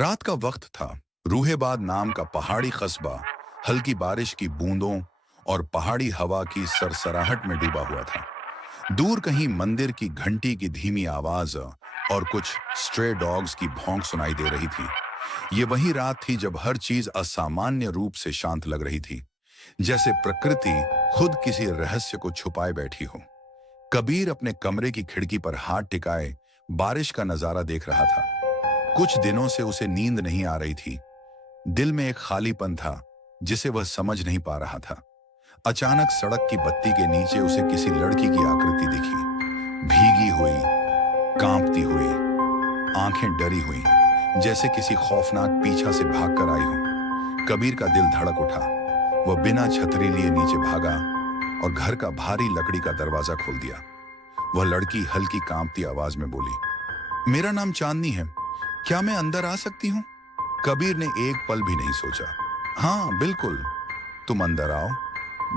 रात का वक्त था। रूहेबाद नाम का पहाड़ी कस्बा हल्की बारिश की बूंदों और पहाड़ी हवा की सरसराहट में डूबा हुआ था। दूर कहीं मंदिर की घंटी की धीमी आवाज और कुछ स्ट्रे डॉग्स की भौंक सुनाई दे रही थी। ये वही रात थी जब हर चीज असामान्य रूप से शांत लग रही थी, जैसे प्रकृति खुद किसी रहस्य को छुपाए बैठी हो। कबीर अपने कमरे की खिड़की पर हाथ टिकाए बारिश का नजारा देख रहा था। कुछ दिनों से उसे नींद नहीं आ रही थी। दिल में एक खालीपन था जिसे वह समझ नहीं पा रहा था। अचानक सड़क की बत्ती के नीचे उसे किसी लड़की की आकृति दिखी, भीगी हुई, कांपती हुई, आंखें डरी हुई, जैसे किसी खौफनाक पीछा से भागकर आई हो। कबीर का दिल धड़क उठा। वह बिना छतरी लिए नीचे भागा और घर का भारी लकड़ी का दरवाजा खोल दिया। वह लड़की हल्की कांपती आवाज में बोली, मेरा नाम चांदनी है, क्या मैं अंदर आ सकती हूँ? कबीर ने एक पल भी नहीं सोचा। हाँ बिल्कुल, तुम अंदर आओ।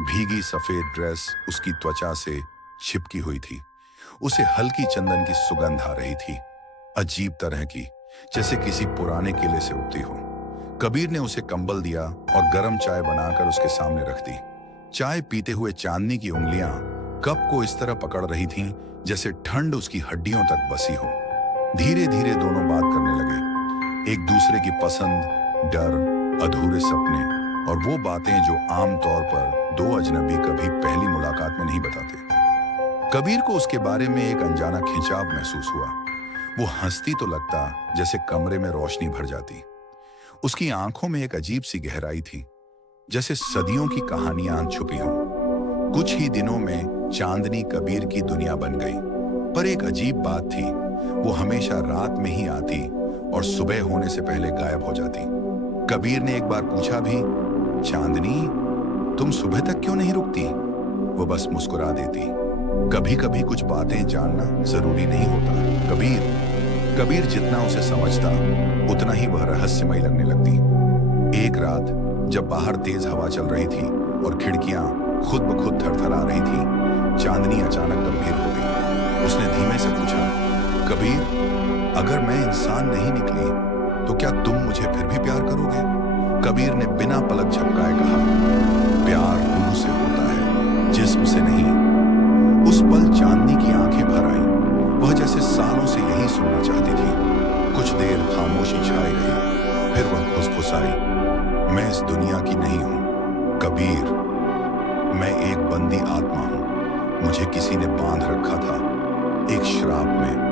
भीगी सफेद ड्रेस उसकी त्वचा से चिपकी हुई थी। उसे हल्की चंदन की सुगंध आ रही थी, अजीब तरह की, जैसे किसी पुराने किले से उठती हो। कबीर ने उसे कंबल दिया और गर्म चाय बनाकर उसके सामने रख दी। चाय पीते हुए चांदनी की उंगलियां कप को इस तरह पकड़ रही थीं जैसे ठंड उसकी हड्डियों तक बसी हो। धीरे धीरे दोनों बात करने लगे, एक दूसरे की पसंद, डर, अधूरे सपने और वो बातें जो आमतौर पर दो अजनबी कभी पहली मुलाकात में नहीं बताते। कबीर को उसके बारे में एक अनजाना खिंचाव महसूस हुआ। वो हंसती तो लगता जैसे कमरे में रोशनी भर जाती। उसकी आंखों में एक अजीब सी गहराई थी, जैसे सदियों की कहानियां छुपी हों। कुछ ही दिनों में चांदनी कबीर की दुनिया बन गई। पर एक अजीब बात थी, वो हमेशा रात में ही आती और सुबह होने से पहले गायब हो जाती। कबीर ने एक बार पूछा भी, चांदनी तुम सुबह तक क्यों नहीं रुकती? वो बस मुस्कुरा देती, कभी कभी कुछ बातें जानना जरूरी नहीं होता। कबीर जितना उसे समझता उतना ही वह रहस्यमय लगने लगती। एक रात जब बाहर तेज हवा चल रही थी और खिड़कियां खुद ब खुद थरथरा रही थी, चांदनी अचानक गंभीर हो गई। उसने धीमे से पूछा, कबीर अगर मैं इंसान नहीं निकली तो क्या तुम मुझे फिर भी प्यार करोगे? कबीर ने बिना पलक झपकाए कहा, प्यार रूह से होता है, जिस्म से नहीं। उस पल चांदनी की आंखें भर आईं। वह जैसे सालों से यही सुनना चाहती थी। कुछ देर खामोशी छाई रही, फिर वह फुसफुसाई, मैं इस दुनिया की नहीं हूं कबीर, मैं एक बंदी आत्मा हूं। मुझे किसी ने बांध रखा था, एक श्राप में।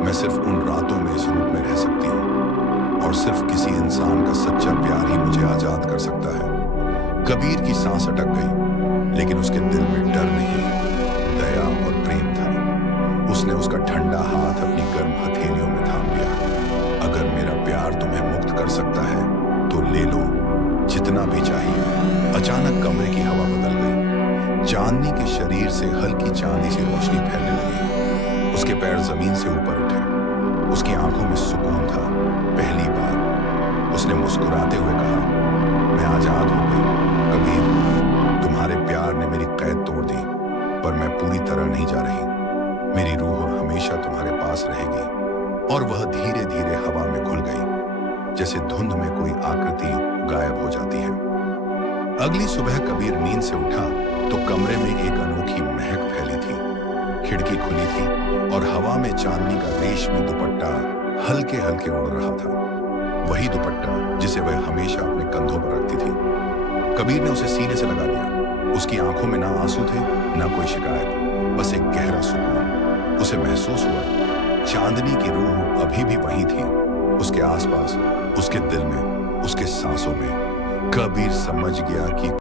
मैं सिर्फ उन रातों में इस रूप में रह सकती हूँ और सिर्फ किसी इंसान का सच्चा प्यार ही मुझे आजाद कर सकता है। कबीर की सांस अटक गई, लेकिन उसके दिल में डर नहीं, दया और प्रेम था। उसने उसका ठंडा हाथ अपनी गर्म हथेलियों में थाम लिया। अगर मेरा प्यार तुम्हें मुक्त कर सकता है तो ले लो, जितना भी चाहिए। अचानक कमरे की हवा बदल गई। चांदनी के शरीर से हल्की चांदी सी रोशनी फैलने लगी। उसके पैर जमीन से ऊपर उठे। उसकी आंखों में सुकून था। पहली बार उसने मुस्कुराते हुए कहा, मैं आजाद हो गई कबीर, तुम्हारे प्यार ने मेरी कैद तोड़ दी, पर मैं पूरी तरह नहीं जा रही। मेरी रूह हमेशा तुम्हारे पास रहेगी। और वह धीरे धीरे हवा में घुल गई, जैसे धुंध में कोई आकृति गायब हो जाती है। अगली सुबह कबीर नींद से उठा तो कमरे में एक अनोखी महक फैली थी। खिड़की खुली थी और हवा में चांदनी का रेशमी दुपट्टा हल्के हल्के उड़ रहा था। वही दुपट्टा जिसे वह हमेशा अपने कंधों पर रखती थी। कबीर ने उसे सीने से लगा लिया। उसकी आंखों में ना आंसू थे, ना कोई शिकायत, बस एक गहरा सुकून। उसे महसूस हुआ चांदनी की रूह अभी भी वही थी, उसके आसपास, उसके दिल में, उसके सांसों में। कबीर समझ गया कि